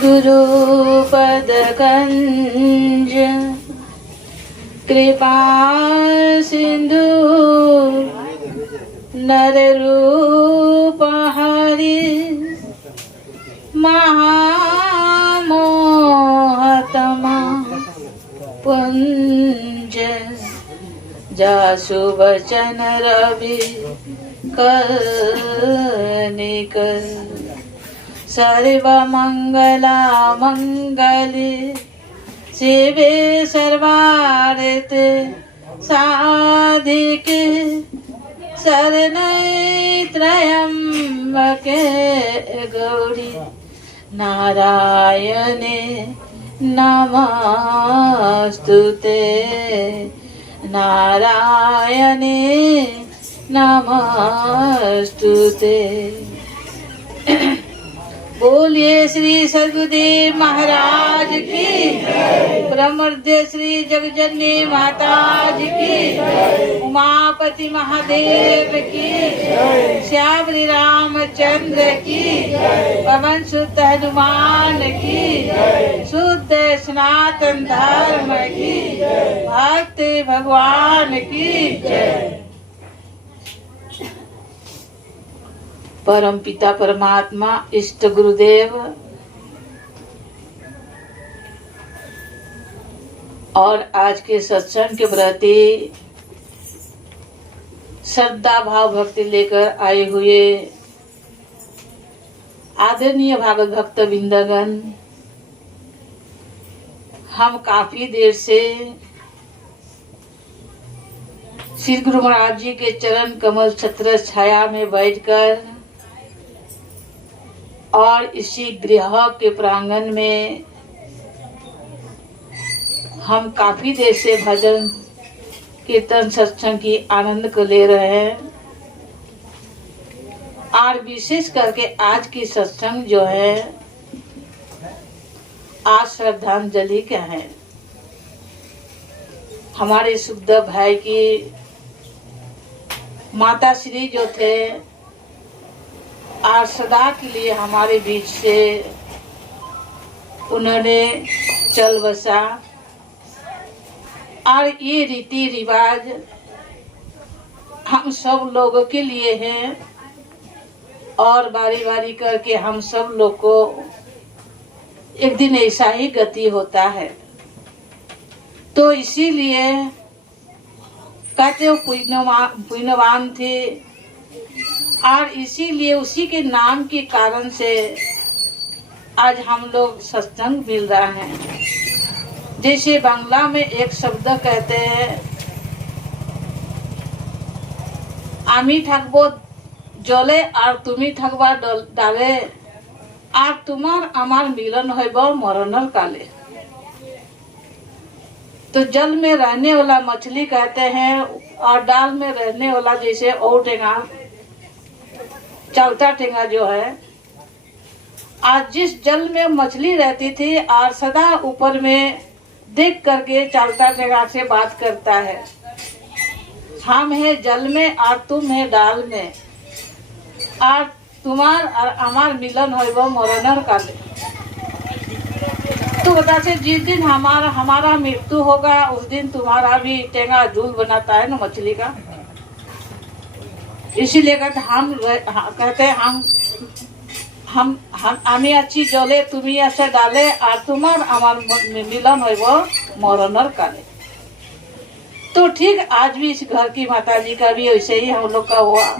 गुरुपदकंज कृपा सिंधु नररूप हरि महामोहतमा पुंज जासु वचन रवि कनिकर सर्वमंगला मंगले शिवे सर्वार्थे साधिके शरण्ये त्र्यंबके गौरी नारायणे नमस्तुते नारायणे नमस्तुते। बोलिए श्री सद्गुरुदेव महाराज की, ब्रह्मर्ध्य श्री जगजननी माता जी की, उमापति महादेव की, श्यामरी रामचंद्र की, पवन सुत हनुमान की, शुद्ध सनातन धर्म की, भक्त भगवान की जय। परम पिता परमात्मा इष्ट गुरुदेव और आज के सत्संग के प्रति श्रद्धा भाव भक्ति लेकर आए हुए आदरणीय भागवत भक्त बिंदगण, हम काफी देर से श्री गुरु महाराज जी के चरण कमल छत्र छाया में बैठकर और इसी गृह के प्रांगण में हम काफी देर से भजन कीर्तन सत्संग की आनंद को ले रहे हैं। और विशेष करके आज की सत्संग जो है, आज श्रद्धांजलि क्या है, हमारे सुखदेव भाई की माता श्री जो थे और सदा के लिए हमारे बीच से उन्होंने चल बसा। और ये रीति रिवाज हम सब लोगों के लिए हैं और बारी बारी करके हम सब लोग को एक दिन ऐसा ही गति होता है। तो इसीलिए कहते हो पुण्यवान थे और इसीलिए उसी के नाम के कारण से आज हम लोग सत्संग मिल रहा है। जैसे बांग्ला में एक शब्द कहते हैं, आमी थाकबो जले और तुमी थाकबा डाले और तुम्हार आमार मिलन होइब मरणर काले। तो जल में रहने वाला मछली कहते हैं और डाल में रहने वाला जैसे और टेंगा चलता टेंगा जो है। आज जिस जल में मछली रहती थी और सदा ऊपर में देख करके चलता टेंगा से बात करता है, हम है जल में और तुम है डाल में और तुम्हार और हमार मिलन होइब मरणर काले। तो बता से जिस दिन हमारा मृत्यु होगा उस दिन तुम्हारा भी टेंगा झूल बनाता है ना मछली का। इसीलिए कहते हैं हम आमी अच्छी जले तुम्हें अच्छा डाले और तुम्हार हमार मिलन होइब मरणर काले। तो ठीक आज भी इस घर की माता जी का भी वैसे ही हम लोग का हुआ।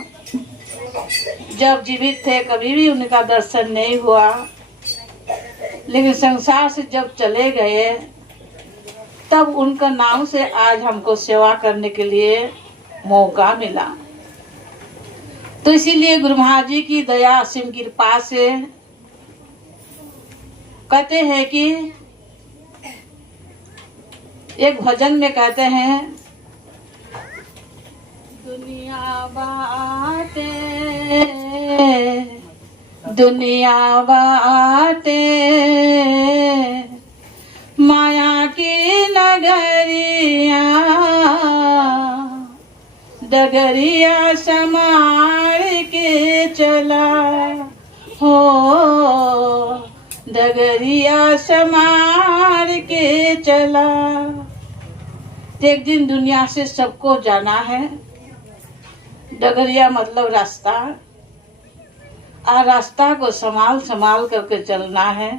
जब जीवित थे कभी भी उनका दर्शन नहीं हुआ, लेकिन संसार से जब चले गए तब उनका नाम से आज हमको सेवा करने के लिए मौका मिला। तो इसीलिए गुरु महाराज जी की दया असीम कृपा से कहते हैं कि एक भजन में कहते हैं, दुनिया बाटे माया की नगरिया, डगरिया समार के चला हो, डगरिया डगरिया समार के चला। एक दिन दुनिया से सबको जाना है। डगरिया मतलब रास्ता, और रास्ता को संभाल संभाल करके चलना है।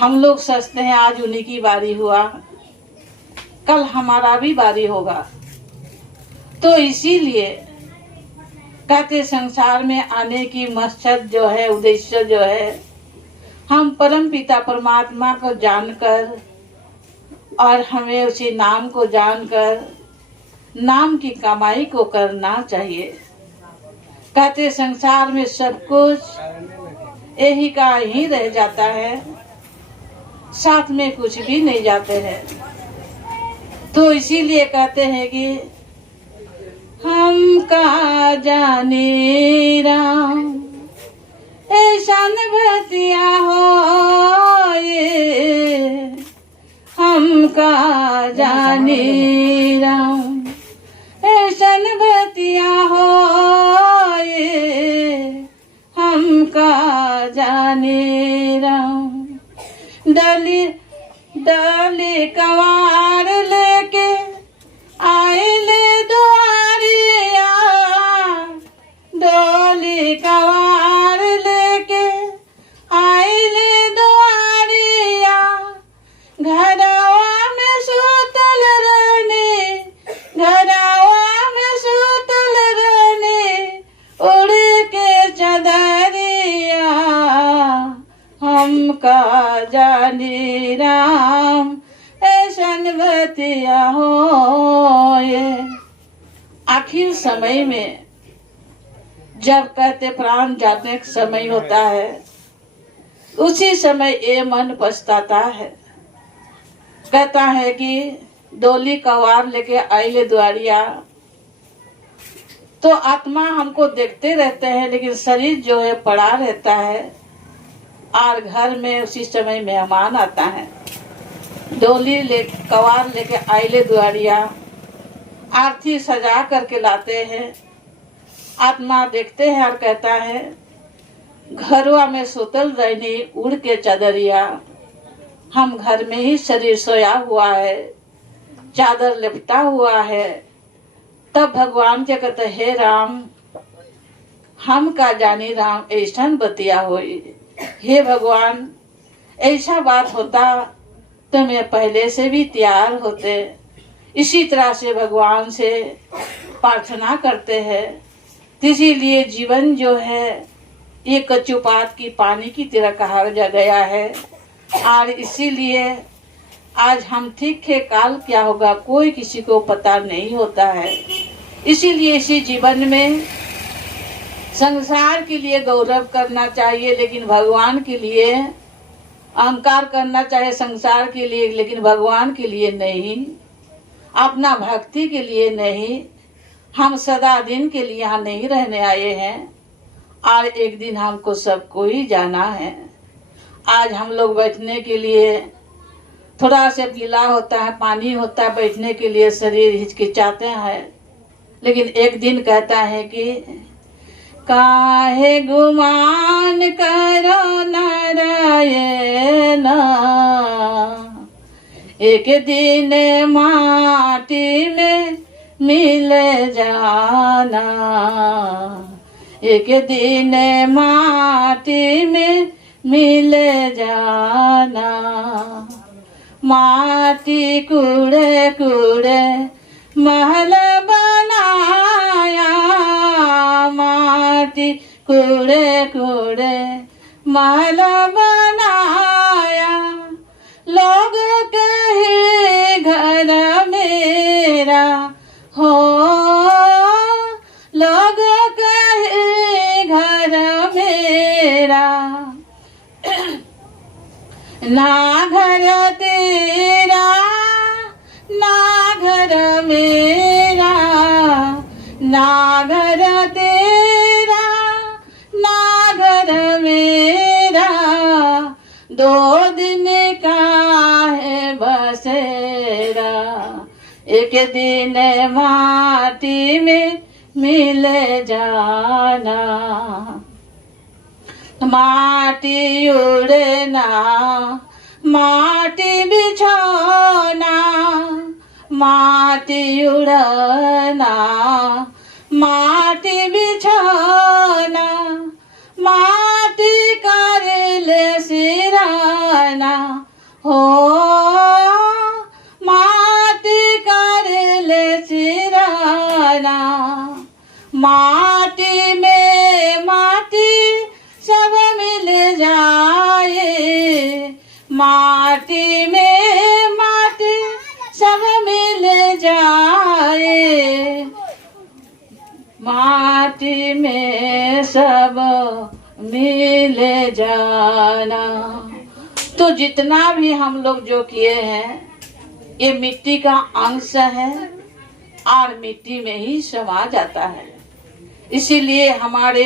हम लोग सोचते हैं आज उन्हीं की बारी हुआ, कल हमारा भी बारी होगा। तो इसीलिए कहते संसार में आने की मकसद जो है, उद्देश्य जो है, हम परम पिता परमात्मा को जानकर और हमें उसी नाम को जानकर नाम की कमाई को करना चाहिए। कहते संसार में सब कुछ यही का ही रह जाता है, साथ में कुछ भी नहीं जाते हैं। तो इसीलिए कहते हैं कि हम का जाने राम ऐसा बतिया हो ये, हम का जाने राम ऐसा बतिया हो ये, हम का जाने राम। डाली डाली कवार लेके आए ले दुआरिया, डोली कवार लेके आए ले दुआरिया। घरवा में सुतल रहने, घरवा में सुतल रहने, उड़ के चदरिया। हम का जानी राम ऐसन बतिया हो ये। आखिर समय में जब कहते प्राण जाने का समय होता है, उसी समय ये मन पछताता है। कहता है कि डोली कवार लेके आइले द्वारिया। तो आत्मा हमको देखते रहते हैं, लेकिन शरीर जो है पड़ा रहता है, और घर में उसी समय मेहमान आता है। डोली ले कवार लेके आइले द्वारिया, आरती सजा करके लाते हैं। आत्मा देखते हैं और कहता है घरवा में सुतल रहनी, उड़ के चदरिया। हम घर में ही शरीर सोया हुआ है, चादर लिपटा हुआ है। तब भगवान के कहते हे राम, हम का जानी राम ऐसा बतिया होई। हे भगवान, ऐसा बात होता तो मैं पहले से भी तैयार होते। इसी तरह से भगवान से प्रार्थना करते हैं। इसीलिए जीवन जो है ये कचुपात की पानी की तरह कहा गया है। और इसीलिए आज हम ठीक है, काल क्या होगा कोई किसी को पता नहीं होता है। इसीलिए इसी जीवन में संसार के लिए गौरव करना चाहिए, लेकिन भगवान के लिए अहंकार करना चाहिए। संसार के लिए, लेकिन भगवान के लिए नहीं, अपना भक्ति के लिए नहीं। हम सदा दिन के लिए यहाँ नहीं रहने आए हैं, और एक दिन हमको सबको ही जाना है। आज हम लोग बैठने के लिए थोड़ा सा गीला होता है, पानी होता है, बैठने के लिए शरीर हिचकिचाते हैं। लेकिन एक दिन कहता है कि काहे गुमान करो नारायण, एक दिन माटी में मिल जाना। एक दिन माटी में मिल जाना। माटी कूड़े कूड़े महल बनाया, माटी कूड़े कूड़े महल बनाया। लोग कहे घर मेरा हो, लोग कहे घर मेरा। ना घर तेरा ना घर मेरा, ना घर तेरा ना घर मेरा। दो दिन का है बसेरा, एक दिन माटी में मिल जाना। माटी उड़ना माटी बिछाना, माटी उड़ना माटी बिछाना, माटी कर ले सिराना हो, माटी कर ले सिराना। माटी में माटी सब मिल जाए, माटी में माटी सब मिल जाए, माटी में सब मिल जाना। तो जितना भी हम लोग जो किए हैं ये मिट्टी का अंश है और मिट्टी में ही समा जाता है। इसीलिए हमारे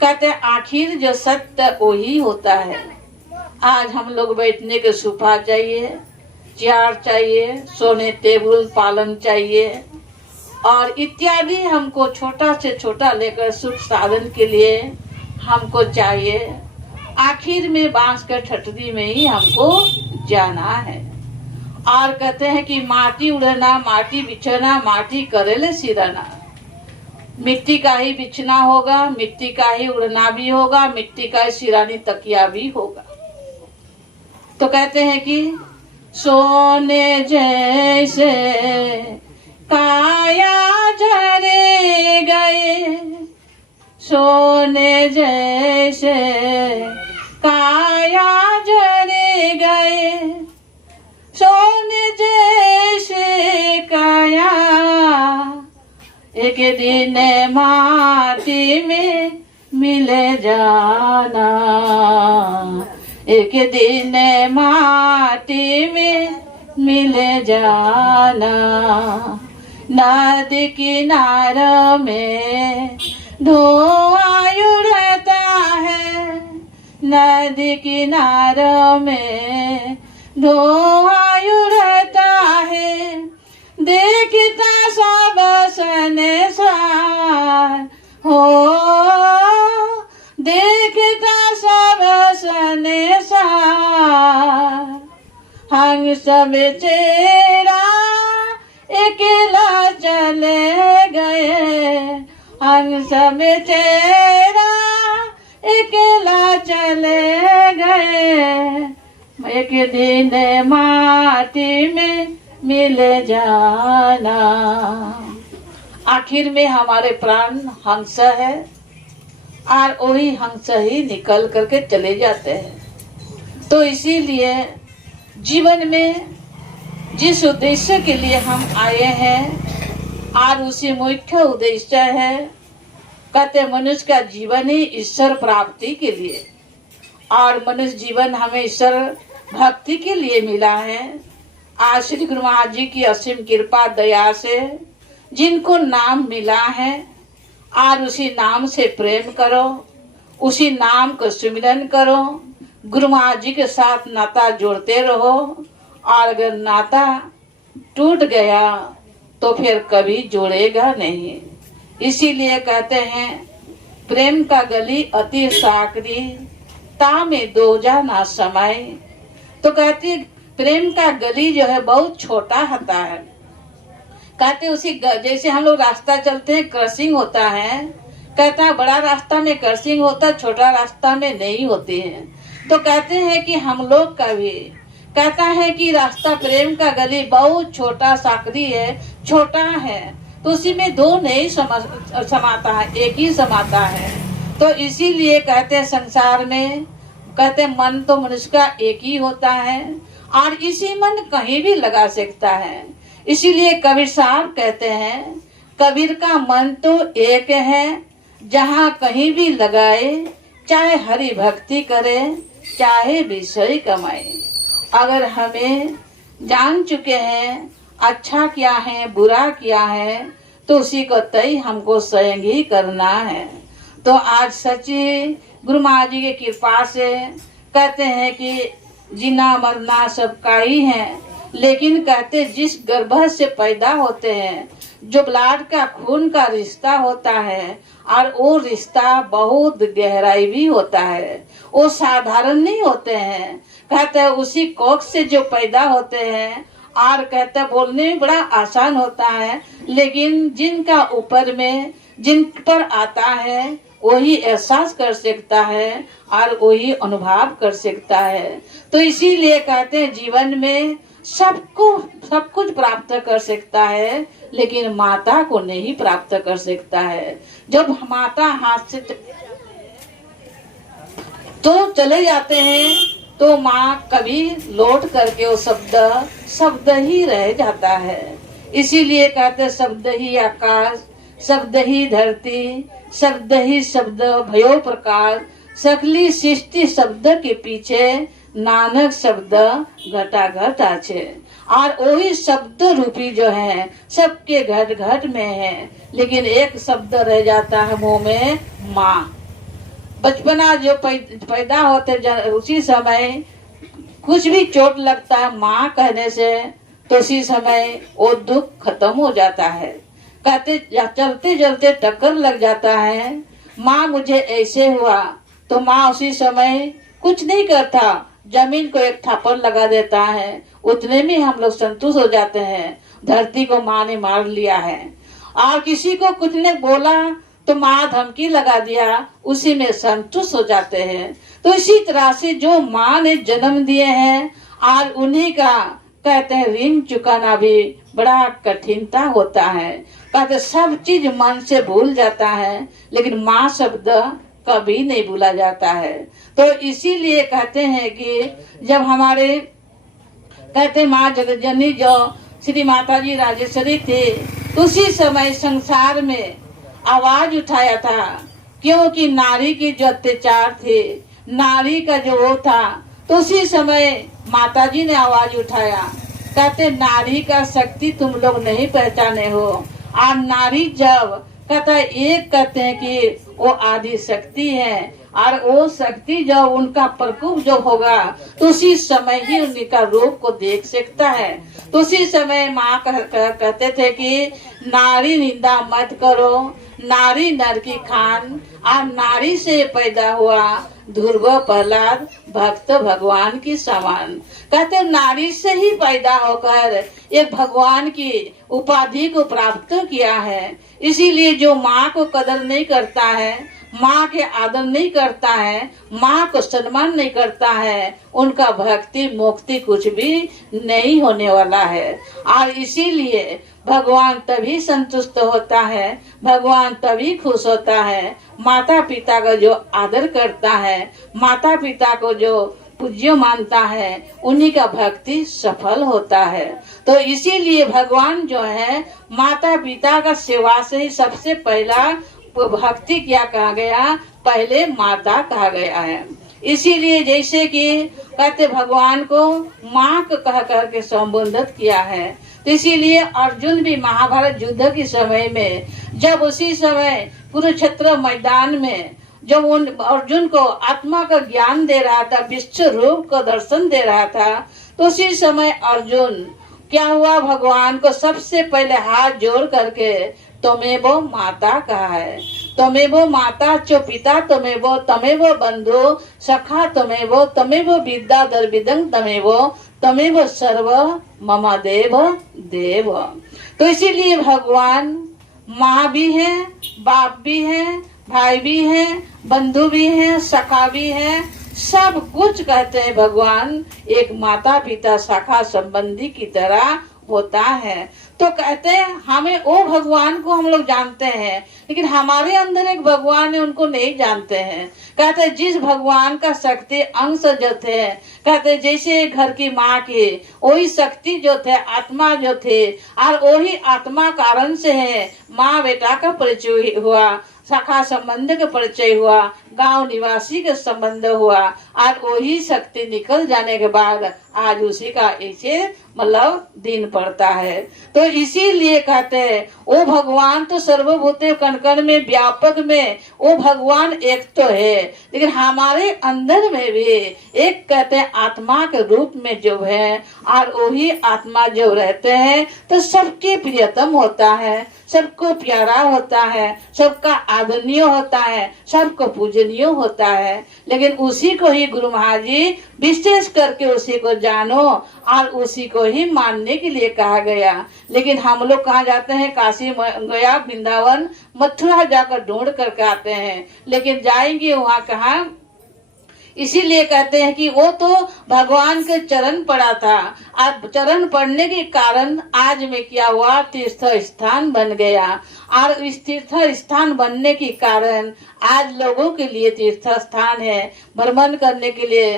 कहते आखिर जो सत्य वही होता है। आज हम लोग बैठने के सोफा चाहिए, चेयर चाहिए, सोने टेबल पालन चाहिए और इत्यादि हमको छोटा से छोटा लेकर सुख साधन के लिए हमको चाहिए। आखिर में बांस के ठटरी में ही हमको जाना है। और कहते हैं कि माटी उड़ना माटी बिछना माटी करेले सिरना। मिट्टी का ही बिछना होगा, मिट्टी का ही उड़ना भी होगा, मिट्टी का ही सिरानी तकिया भी होगा। तो कहते हैं कि सोने जैसे काया झरे गए, सोने जैसे काया झरे गए, सोने जैसे काया एक दिन माटी में मिल जाना, एक दिन माटी में मिल जाना। नदी किनारों में धुआं उड़ता है, नदी किनारों में धुआं उड़ता है, देखता सब संसार हो, देखता सब संसार। हम सब तेरा अकेला चले गए, हम सब तेरा अकेला चले गए, एक दिन माटी में मिल जाना। आखिर में हमारे प्राण हंस है और वही हंस ही निकल करके चले जाते हैं। तो इसीलिए जीवन में जिस उद्देश्य के लिए हम आए हैं और उसी मुख्य उद्देश्य है कहते मनुष्य का जीवन ही ईश्वर प्राप्ति के लिए, और मनुष्य जीवन हमें ईश्वर भक्ति के लिए मिला है। आज श्री गुरु महाराज जी की असीम कृपा दया से जिनको नाम मिला है और उसी नाम से प्रेम करो, उसी नाम को सुमिरन करो, गुरु महाराज जी के साथ नाता जोड़ते रहो। और अगर नाता टूट गया तो फिर कभी जोड़ेगा नहीं। इसीलिए कहते हैं प्रेम का गली अति साकरी, ता में दो जा ना समाए। तो कहती प्रेम का गली जो है बहुत छोटा होता है। कहते उसी जैसे हम लोग रास्ता चलते हैं क्रॉसिंग होता है, कहता बड़ा रास्ता में क्रॉसिंग होता, छोटा रास्ता में नहीं होती है। तो कहते हैं कि हम लोग का भी कहता है कि रास्ता प्रेम का गली बहुत छोटा साकरी है, छोटा है, तो उसी में दो नहीं समाता है, एक ही समाता है। तो इसीलिए कहते हैं संसार में कहते मन तो मनुष्य का एक ही होता है और इसी मन कहीं भी लगा सकता है। इसीलिए कबीर साहब कहते हैं कबीर का मन तो एक है, जहाँ कहीं भी लगाए, चाहे हरि भक्ति करे चाहे विषय कमाए। अगर हमें जान चुके हैं अच्छा क्या है बुरा क्या है तो उसी को तय हमको स्वयं ही करना है। तो आज सच्ची गुरु महाराज जी की कृपा से कहते हैं कि जीना मरना सबका ही है, लेकिन कहते जिस गर्भ से पैदा होते हैं जो ब्लड का खून का रिश्ता होता है, और वो रिश्ता बहुत गहराई भी होता है, वो साधारण नहीं होते हैं। कहते हैं उसी कोख से जो पैदा होते हैं, और कहते हैं बोलने में बड़ा आसान होता है, लेकिन जिनका ऊपर में जिन पर आता है वही एहसास कर सकता है और वही अनुभव कर सकता है। तो इसीलिए कहते हैं जीवन में सब कुछ प्राप्त कर सकता है, लेकिन माता को नहीं प्राप्त कर सकता है। जब माता हाथ से चले जाते हैं तो माँ कभी लौट करके वो शब्द ही रह जाता है। इसीलिए कहते शब्द ही आकाश, शब्द ही धरती, शब्द ही शब्द भयो प्रकाश, सकली सृष्टि शब्द के पीछे नानक शब्द घटाघट आछे। और वही शब्द रूपी जो है सबके घट घट में है, लेकिन एक शब्द रह जाता है मुंह में, माँ। बचपना जो पैदा होते उसी समय कुछ भी चोट लगता है माँ कहने से, तो उसी समय वो दुख खत्म हो जाता है। कहते चलते चलते टक्कर लग जाता है, माँ मुझे ऐसे हुआ, तो माँ उसी समय कुछ नहीं करता, जमीन को एक थापड़ लगा देता है, उतने में हम लोग संतुष्ट हो जाते हैं, धरती को माँ ने मार लिया है। और किसी को कुछ ने बोला तो माँ धमकी लगा दिया, उसी में संतुष्ट हो जाते हैं। तो इसी तरह से जो माँ ने जन्म दिए हैं और उन्हीं का कहते हैं ऋण चुकाना भी बड़ा कठिनता होता है। कहते सब चीज मन से भूल जाता है, लेकिन माँ शब्द कभी नहीं भूला जाता है। तो इसीलिए कहते हैं कि जब हमारे कहते माँ जगतजननी जो श्री माता जी राजेश्वरी थे, उसी समय संसार में आवाज उठाया था, क्योंकि नारी की जो अत्याचार थे, नारी का जो वो था, तो उसी समय माता जी ने आवाज उठाया। कहते नारी का शक्ति तुम लोग नहीं पहचाने हो, और नारी जब कहता एक कहते हैं कि वो आदि शक्ति है, और वो शक्ति जब उनका प्रकोप जो होगा तो उसी समय ही उनका रूप को देख सकता है। तो उसी समय माँ कहते थे कि नारी निंदा मत करो, नारी नर की खान, और नारी से पैदा हुआ ध्रुव प्रहलाद भक्त भगवान की समान। कहते नारी से ही पैदा होकर एक भगवान की उपाधि को प्राप्त किया है। इसीलिए जो माँ को कदर नहीं करता है, माँ के आदर नहीं करता है, माँ को सम्मान नहीं करता है, उनका भक्ति मुक्ति कुछ भी नहीं होने वाला है। और इसीलिए भगवान तभी संतुष्ट होता है, भगवान तभी खुश होता है, माता पिता का जो आदर करता है, माता पिता को जो पूज्य मानता है, उन्हीं का भक्ति सफल होता है। तो इसीलिए भगवान जो है माता पिता का सेवा से ही सबसे पहला भक्ति क्या कहा गया, पहले माता कहा गया है। इसीलिए जैसे कि कहते भगवान को माँ को कह करके संबोधित किया है, तो इसीलिए अर्जुन भी महाभारत युद्ध के समय में जब उसी समय कुरुक्षेत्र मैदान में जब उन अर्जुन को आत्मा का ज्ञान दे रहा था, विश्व रूप को दर्शन दे रहा था, तो उसी समय अर्जुन क्या हुआ, भगवान को सबसे पहले हाथ जोड़ करके त्वमेव माता कहा है। त्वमेव माता च पिता त्वमेव, त्वमेव बंधु सखा त्वमेव, त्वमेव विद्या दर्विदं त्वमेव, त्वमेव सर्व मम देव देव। तो इसीलिए भगवान माँ भी है, बाप भी है, भाई भी है, बंधु भी है, सखा भी है, सब कुछ कहते हैं भगवान एक माता पिता शाखा संबंधी की तरह होता है। तो कहते हैं हमें वो भगवान को हम लोग जानते हैं, लेकिन हमारे अंदर एक भगवान है, उनको नहीं जानते हैं। कहते हैं जिस भगवान का शक्ति अंश जो थे, कहते हैं जैसे घर की माँ की वही शक्ति जो थे, आत्मा जो थे, और वही आत्मा कारण से है माँ बेटा का परिचय हुआ, शाखा संबंध का परिचय हुआ, गांव निवासी का संबंध हुआ, और वही शक्ति निकल जाने के बाद आज उसी का ऐसे मतलब दिन पड़ता है। तो इसीलिए कहते हैं वो भगवान तो सर्वभूते कण कण में व्यापक में वो भगवान एक तो है, लेकिन हमारे अंदर में भी एक कहते हैं आत्मा के रूप में जो है, और वही आत्मा जो रहते हैं तो सबके प्रियतम होता है, सबको प्यारा होता है, सबका आदरणीय होता है, सबको पूजनीय होता है। लेकिन उसी को ही गुरु महाराज विशेष करके उसी को जानो और उसी को ही मानने के लिए कहा गया। लेकिन हम लोग कहाँ जाते हैं, काशी गया, वृंदावन, मथुरा जाकर ढूंढ करके आते हैं, लेकिन जाएंगे वहाँ कहाँ। इसीलिए कहते हैं कि वो तो भगवान के चरण पड़ा था, और चरण पड़ने के कारण आज में क्या हुआ, तीर्थ स्थान बन गया। और इस तीर्थ स्थान बनने के कारण आज लोगों के लिए तीर्थ स्थान है, भ्रमण करने के लिए,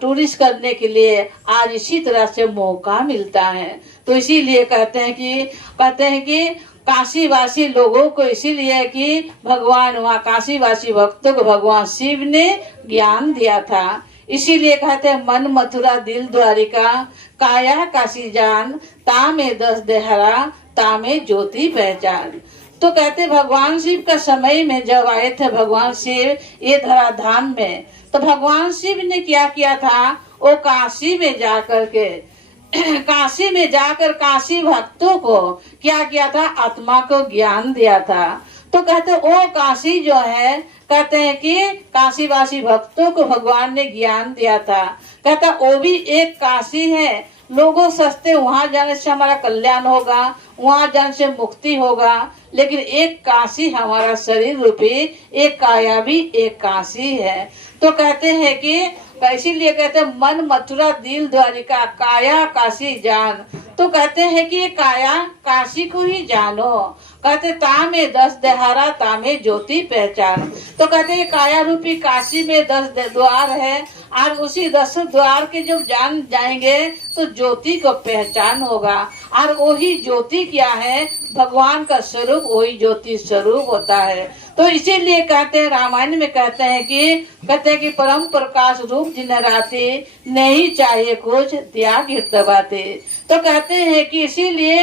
टूरिस्ट करने के लिए आज इसी तरह से मौका मिलता है। तो इसीलिए कहते हैं कि काशीवासी लोगों को इसीलिए कि भगवान वहाँ काशीवासी भक्तों को भगवान शिव ने ज्ञान दिया था। इसीलिए कहते हैं मन मथुरा दिल द्वारिका, काया काशी जान, तामे दस देहरा, तामे ज्योति पहचान। तो कहते भगवान शिव का समय में जब आए थे भगवान शिव ये धराधाम में, तो भगवान शिव ने क्या किया था, वो काशी में जाकर के काशी भक्तों को क्या किया था, आत्मा को ज्ञान दिया था। तो कहते वो काशी जो है, कहते हैं कि काशीवासी भक्तों को भगवान ने ज्ञान दिया था। कहता वो भी एक काशी है, लोगों सस्ते वहां जाने से हमारा कल्याण होगा, वहां जाने से मुक्ति होगा, लेकिन एक काशी हमारा शरीर रूपी एक काया भी एक काशी है। तो कहते हैं कि इसीलिए कहते हैं मन मथुरा दिल द्वारिका, काया काशी जान। तो कहते हैं कि काया काशी को ही जानो, कहते तामे दस देहारा, तामे ज्योति पहचान। तो कहते हैं काया रूपी काशी में 10 द्वार है, और उसी 10 द्वार के जब जान जाएंगे तो ज्योति को पहचान होगा। और वही ज्योति क्या है, भगवान का स्वरूप, वही ज्योति स्वरूप होता है। तो इसीलिए कहते हैं रामायण में कहते हैं कि परम प्रकाश रूप जिन राते, नहीं चाहिए कुछ त्याग गिरतबाते। तो कहते हैं कि इसीलिए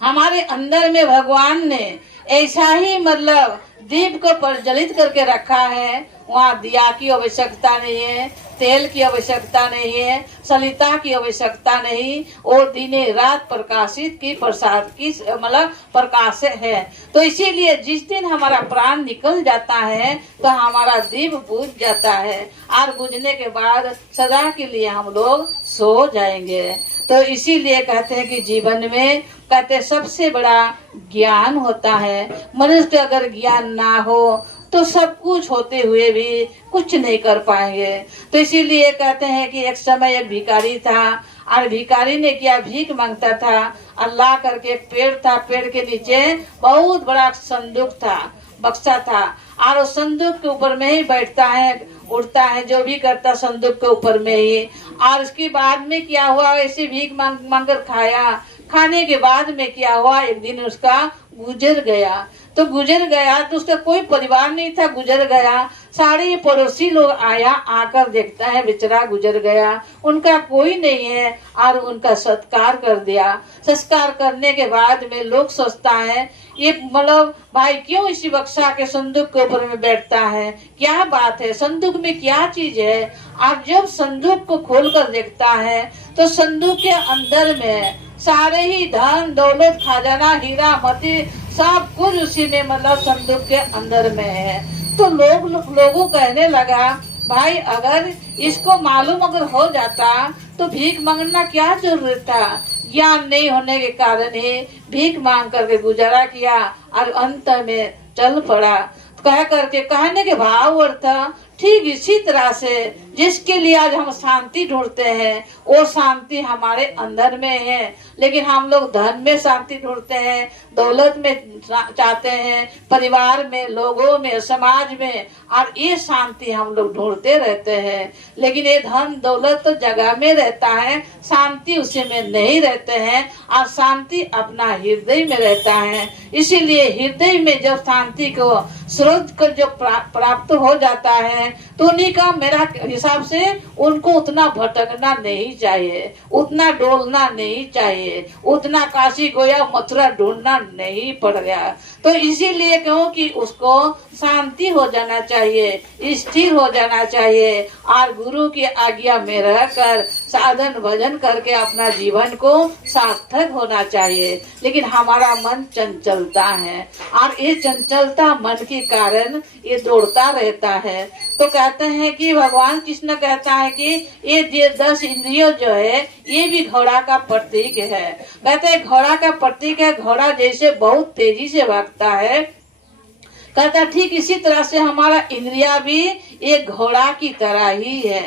हमारे अंदर में भगवान ने ऐसा ही मतलब दीप को प्रज्वलित करके रखा है। वहाँ दिया की आवश्यकता नहीं है, तेल की आवश्यकता नहीं है, सलिता की आवश्यकता नहीं, और दिने रात प्रकाशित की प्रसाद की मतलब प्रकाश है। तो इसीलिए जिस दिन हमारा प्राण निकल जाता है तो हमारा दीप बुझ जाता है, और बुझने के बाद सदा के लिए हम लोग सो जाएंगे। तो इसीलिए कहते हैं कि जीवन में कहते सबसे बड़ा ज्ञान होता है। मनुष्य अगर ज्ञान ना हो तो सब कुछ होते हुए भी कुछ नहीं कर पाएंगे। तो इसीलिए कहते हैं कि एक समय एक भिखारी था, और भिखारी ने क्या भीख मांगता था, अल्लाह करके एक पेड़ था, पेड़ के नीचे बहुत बड़ा संदूक था, बक्सा था, और उस संदूक के ऊपर में ही बैठता है, उड़ता है, जो भी करता संदूक के ऊपर में ही। और उसके बाद में क्या हुआ, ऐसे भीख मांग कर खाया, खाने के बाद में क्या हुआ, एक दिन उसका गुजर गया। तो गुजर गया तो उसका कोई परिवार नहीं था, गुजर गया। सारे पड़ोसी लोग आया, आकर देखता है बेचारा गुजर गया, उनका कोई नहीं है, और उनका सत्कार कर दिया। संस्कार करने के बाद में लोग सोचता है ये मतलब भाई क्यों इसी बक्सा के संदूक के ऊपर में बैठता है, क्या बात है, संदूक में क्या चीज है। और जब संदूक को खोल कर देखता है तो संदूक के अंदर में सारे ही धन दौलत खजाना हीरा मोती सब कुछ उसी में मतलब संदूक के अंदर में है। तो लोगों कहने लगा भाई अगर इसको मालूम अगर हो जाता तो भीख मांगना क्या जरूरत था। ज्ञान नहीं होने के कारण ही भीख मांग करके गुजारा किया और अंत में चल पड़ा। कह करके कहने के भाव अर्थ ठीक इसी तरह से जिसके लिए आज हम शांति ढूंढते हैं वो शांति हमारे अंदर में है, लेकिन हम लोग धन में शांति ढूंढते हैं, दौलत में चाहते हैं, परिवार में, लोगों में, समाज में, और ये शांति हम लोग ढूंढते रहते हैं। लेकिन ये धन दौलत तो जगह में रहता है, शांति उसी में नहीं रहते हैं, और शांति अपना हृदय में रहता है। इसीलिए हृदय में जब शांति को स्रोत को जो प्राप्त हो जाता है तो उन्हीं का मेरा हिसाब से उनको उतना भटकना नहीं चाहिए, उतना डोलना नहीं चाहिए, उतना काशी गोया मथुरा ढूंढना नहीं पड़ गया। तो इसीलिए कहूँ कि उसको शांति हो जाना चाहिए, स्थिर हो जाना चाहिए और गुरु की आज्ञा में रहकर साधन भजन करके अपना जीवन को सार्थक होना चाहिए। लेकिन हमारा मन चंचलता है और ये चंचलता मन के कारण ये दौड़ता रहता है। तो कहते हैं कि भगवान कृष्ण कहता है कि ये 10 इंद्रियों जो है ये भी घोड़ा का प्रतीक है। कहते हैं घोड़ा का प्रतीक है, घोड़ा जैसे बहुत तेजी से भागता है, कहता ठीक इसी तरह से हमारा इंद्रिया भी एक घोड़ा की तरह ही है।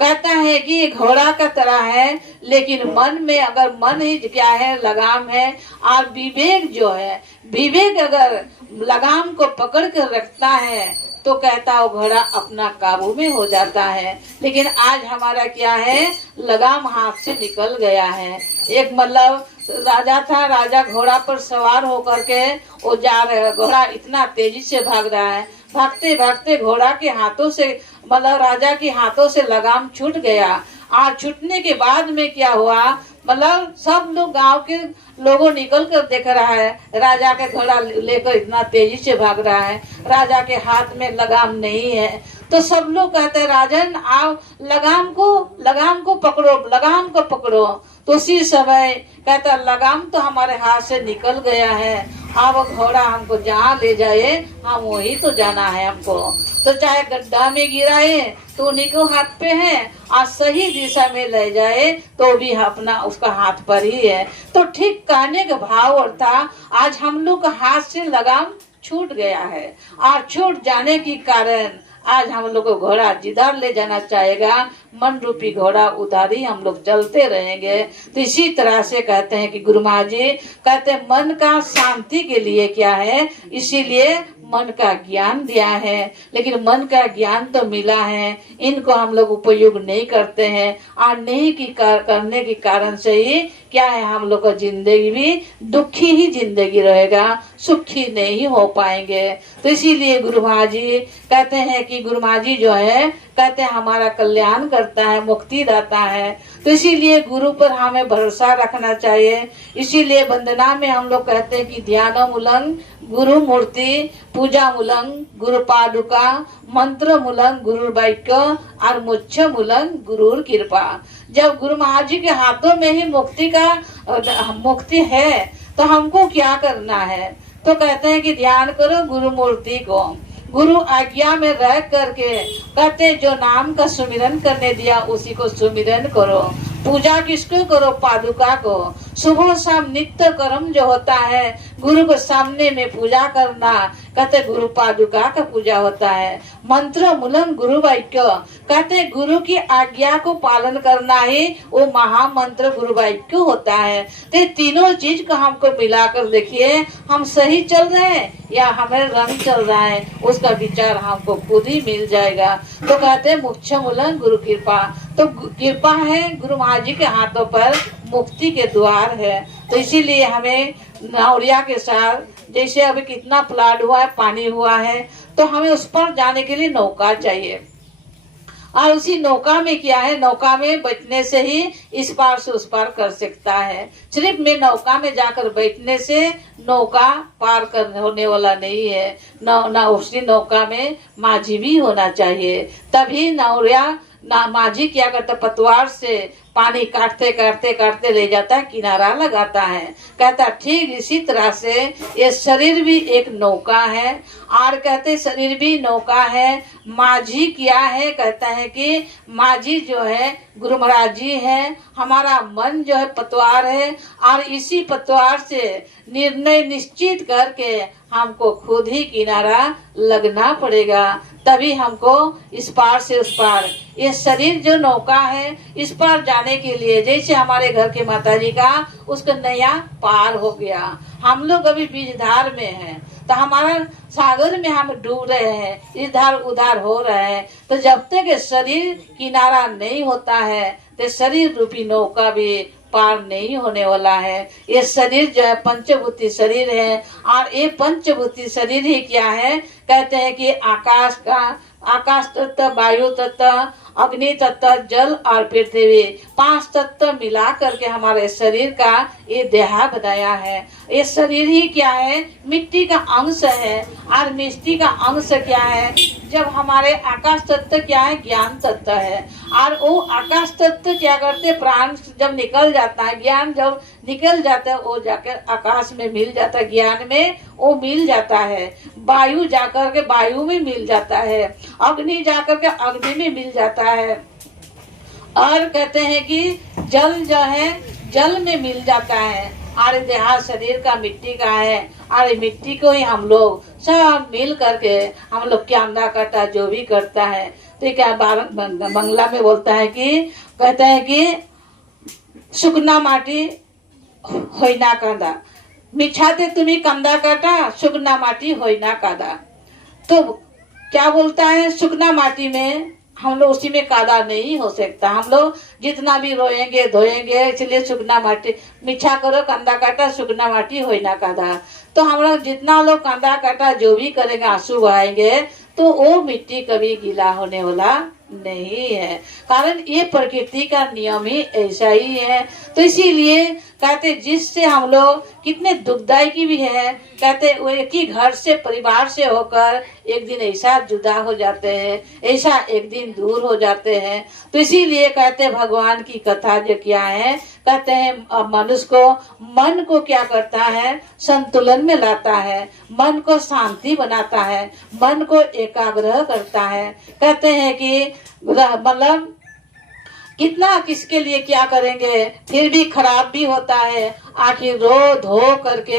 कहता है कि ये घोड़ा का तरह है, लेकिन मन में अगर मन ही क्या है, लगाम है, और विवेक जो है, विवेक अगर लगाम को पकड़ कर रखता है तो कहता वो घोड़ा अपना काबू में हो जाता है। लेकिन आज हमारा क्या है, लगाम हाथ से निकल गया है। एक मतलब राजा था, राजा घोड़ा पर सवार होकर के वो जा रहे हैं, घोड़ा इतना तेजी से भाग रहा है, भागते भागते घोड़ा के हाथों से मतलब राजा के हाथों से लगाम छूट गया। और छूटने के बाद में क्या हुआ, मतलब सब लोग गांव के लोगों निकल कर देख रहा है, राजा के घोड़ा लेकर इतना तेजी से भाग रहा है, राजा के हाथ में लगाम नहीं है। तो सब लोग कहते हैं राजन आओ लगाम को पकड़ो, लगाम को पकड़ो। तो उसी समय कहता लगाम तो हमारे हाथ से निकल गया है, अब घोड़ा हमको जहाँ ले जाए हम वही तो जाना है हमको। तो चाहे गड्ढा में गिराए तो उन्हीं को हाथ पे है, और सही दिशा में ले जाए तो भी अपना उसका हाथ पर ही है। तो ठीक कहने का भाव और था, आज हम लोग का हाथ से लगाम छूट गया है, और छूट जाने के कारण आज हम लोग को घोड़ा जिधर ले जाना चाहेगा, मन रूपी घोड़ा उधर ही हम लोग चलते रहेंगे। तो इसी तरह से कहते हैं कि गुरु महाराज जी कहते हैं मन का शांति के लिए क्या है, इसीलिए मन का ज्ञान दिया है। लेकिन मन का ज्ञान तो मिला है, इनको हम लोग उपयोग नहीं करते हैं, और नहीं की करने के कारण से ही क्या है, हम लोग का जिंदगी भी दुखी ही जिंदगी रहेगा, सुखी नहीं हो पाएंगे। तो इसीलिए गुरु महाराज जी कहते हैं कि गुरु महाराज जी जो है कहते हैं हमारा कल्याण करता है, मुक्ति दाता है। तो इसीलिए गुरु पर हमें भरोसा रखना चाहिए। इसीलिए वंदना में हम लोग कहते हैं कि ध्यान मूलंग गुरु मूर्ति, पूजा मूलंग गुरु पादुका, मंत्र मूलंग गुरु वाक्य, और मोक्ष मूलंग गुरु कृपा। जब गुरु महाराज जी के हाथों में ही मुक्ति है तो हमको क्या करना है, तो कहते हैं कि ध्यान करो गुरु मूर्ति को, गुरु आज्ञा में रह करके कहते जो नाम का सुमिरन करने दिया उसी को सुमिरन करो। पूजा किसको करो, पादुका को। सुबह शाम नित्य कर्म जो होता है गुरु के सामने में पूजा करना, कहते गुरु पादुका का पूजा होता है। मंत्र मूलम गुरु वाक्य, कहते गुरु की आज्ञा को पालन करना ही वो महामंत्र गुरु वाक्य होता है। तो तीनों चीज को हमको मिलाकर देखिए, हम सही चल रहे हैं या हमें रंग चल रहा है, उसका विचार हमको खुद ही मिल जाएगा। तो कहते मोक्ष मूलम गुरु कृपा, तो कृपा है गुरु महाराज जी के हाथों पर मुक्ति के द्वार है। तो इसीलिए हमें नावड़िया के साथ जैसे अभी कितना प्लाट हुआ है, पानी हुआ है, तो हमें उस पर जाने के लिए नौका चाहिए। और उसी नौका में क्या है, नौका में बैठने से ही इस पार से उस पार कर सकता है। सिर्फ में नौका में जाकर बैठने से नौका पार कर होने वाला नहीं है। ना उसी नौका में माझी भी होना चाहिए, तभी नावड़िया ना माझी क्या करता, पतवार से पानी काटते काटते काटते ले जाता है, किनारा लगाता है। कहता ठीक इसी तरह से ये शरीर भी एक नौका है, और कहते शरीर भी नौका है। माझी क्या है, कहता है कि माझी जो है गुरु महाराज जी है, हमारा मन जो है पतवार है, और इसी पतवार से निर्णय निश्चित करके हमको खुद ही किनारा लगना पड़ेगा, तभी हमको इस पार से उस पार, ये शरीर जो नौका है इस पार जाने के लिए, जैसे हमारे घर के माताजी का उसका नया पार हो गया, हम लोग अभी बीजधार में हैं, तो हमारा सागर में हम डूब रहे हैं, इधर उधर हो रहे हैं। तो जब तक शरीर किनारा नहीं होता है तो शरीर रूपी नौका भी पार नहीं होने वाला है। ये शरीर जो है पंचभूति शरीर है, और ये पंचभूति शरीर ही क्या है, कहते हैं कि आकाश का आकाश तत्व, वायु तत्व, अग्नि तत्व, जल और पृथ्वी, 5 तत्व मिला करके हमारे शरीर का ये देहा बनाया है। ये शरीर ही क्या है? मिट्टी का अंश है। और मिट्टी का अंश क्या है? जब हमारे आकाश तत्व क्या है? ज्ञान तत्व है। और वो आकाश तत्व क्या करते? प्राण जब निकल जाता है, ज्ञान जब निकल जाता है, वो जाकर आकाश में मिल जाता है, ज्ञान में वो मिल जाता है। वायु जाकर के वायु में मिल जाता है, अग्नि जाकर के अग्नि में मिल जाता है। और कहते हैं कि जल जो है जल में मिल जाता है। और देहा शरीर का मिट्टी का है। और मिट्टी को ही हम लोग सब मिल करके हम लोग क्यांदा करता जो भी करता है। तो क्या बंगला में बोलता है कि कहते हैं कि सुकना माटी होइना कांदा, मिछाते तुम्हें कंदा काटा, सुकना माटी होइना कादा। तो क्या बोलता है? सुकना माटी में हम लोग उसी में कादा नहीं हो सकता। हम लोग जितना भी रोएंगे धोएंगे, इसलिए सुकना माटी मिठा करो, कंदा काटा, सुकना माटी होइना कादा। तो हम लोग जितना लोग कंदा काटा जो भी करेंगे, आंसू बहाएंगे, तो वो मिट्टी कभी गीला होने वाला नहीं है। कारण ये प्रकृति का नियम ही ऐसा ही है। तो इसीलिए कहते जिससे हम लोग कितने दुखदायी की भी है, कहते वो एक ही घर से परिवार से होकर एक दिन ऐसा जुदा हो जाते हैं, ऐसा एक दिन दूर हो जाते हैं। तो इसीलिए कहते भगवान की कथा जो क्या है, कहते हैं मनुष्य को मन को क्या करता है? संतुलन में लाता है, मन को शांति बनाता है, मन को एकाग्र करता है। कहते हैं कि मतलब कितना किसके लिए क्या करेंगे, फिर भी खराब भी होता है। आखिर रो धो करके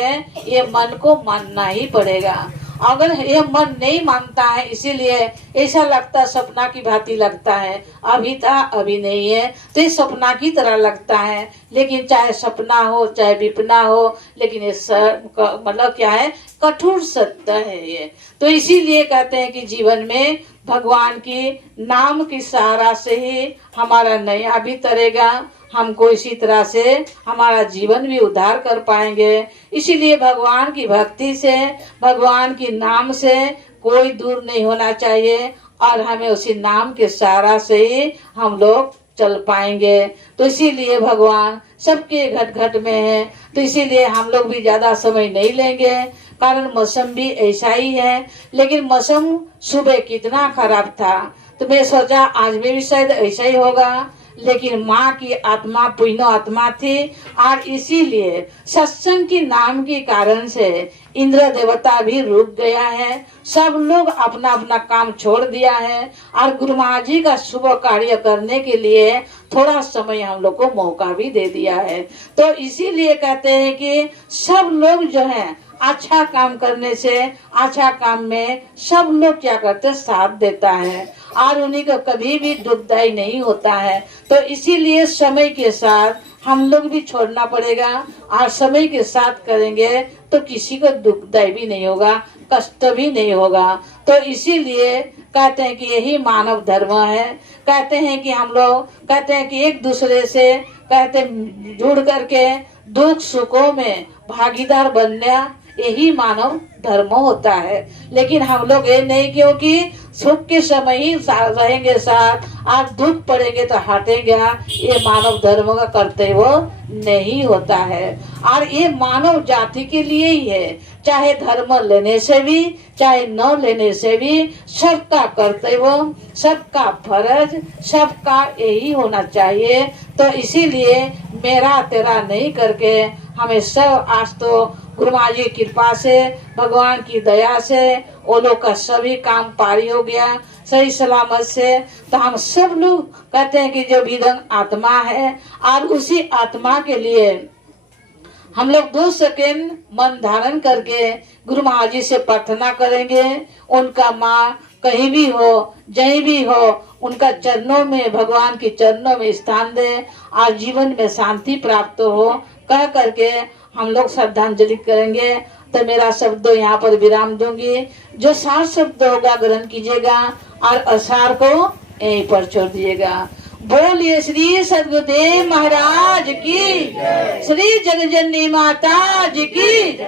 ये मन को मानना ही पड़ेगा। अगर ये मन नहीं मानता है, इसीलिए ऐसा लगता, सपना की भांति लगता है, अभी था अभी नहीं है, तो ये सपना की तरह लगता है। लेकिन चाहे सपना हो चाहे विपना हो, लेकिन ये मतलब क्या है? कठोर सत्य है ये। तो इसीलिए कहते हैं कि जीवन में भगवान की नाम की सहारा से ही हमारा नया भी तरेगा, हमको इसी तरह से हमारा जीवन भी उद्धार कर पाएंगे। इसीलिए भगवान की भक्ति से, भगवान की नाम से कोई दूर नहीं होना चाहिए। और हमें उसी नाम के सहारा से ही हम लोग चल पाएंगे। तो इसीलिए भगवान सबके घट घट में है। तो इसीलिए हम लोग भी ज्यादा समय नहीं लेंगे, कारण मौसम भी ऐसा ही है। लेकिन मौसम सुबह कितना खराब था, तो मैं सोचा आज में भी शायद ऐसा ही होगा। लेकिन माँ की आत्मा पुण्य आत्मा थी, और इसीलिए सत्संग की नाम के कारण से इंद्र देवता भी रुक गया है। सब लोग अपना अपना काम छोड़ दिया है, और गुरु महाराज जी का शुभ कार्य करने के लिए थोड़ा समय हम लोग को मौका भी दे दिया है। तो इसीलिए कहते हैं कि सब लोग जो है अच्छा काम करने से, अच्छा काम में सब लोग क्या करते? साथ देता है, और उन्हीं को कभी भी दुखदाई नहीं होता है। तो इसीलिए समय के साथ हम लोग भी छोड़ना पड़ेगा, और समय के साथ करेंगे तो किसी को दुखदाई भी नहीं होगा, कष्ट भी नहीं होगा। तो इसीलिए कहते हैं कि यही मानव धर्म है। कहते हैं कि हम लोग कहते हैं कि एक दूसरे से कहते जुड़ करके दुख सुखों में भागीदार बनना, यही मानव धर्म होता है। लेकिन हम लोग ये नहीं, क्योंकि सुख के समय ही रहेंगे साथ, और दुख पड़ेंगे तो हटेंगे, ये मानव धर्म का कर्तव्य नहीं होता है। और ये मानव जाति के लिए ही है। चाहे धर्म लेने से भी चाहे न लेने से भी सबका कर्तव्य, सबका फर्ज, सबका यही होना चाहिए। तो इसीलिए मेरा तेरा नहीं करके हमें सब, आज तो गुरु महाराज जी की कृपा से, भगवान की दया से वो लोग का सभी काम पारी हो गया सही सलामत से। तो हम सब लोग कहते हैं कि जो विदंग आत्मा है, और उसी आत्मा के लिए हम लोग 2 सेकेंड मन धारण करके गुरु महाराज जी से प्रार्थना करेंगे। उनका माँ कहीं भी हो, जहीं भी हो, उनका चरणों में, भगवान के चरणों में स्थान दे, और जीवन में शांति प्राप्त हो, कह करके हम लोग श्रद्धांजलि करेंगे। तो मेरा शब्द यहाँ पर विराम दूंगी। जो सार शब्द होगा ग्रहण कीजिएगा, और असार को यहीं पर छोड़ दिएगा। बोलिए श्री सद्गुरुदेव महाराज की, श्री जगजननी माता जी की।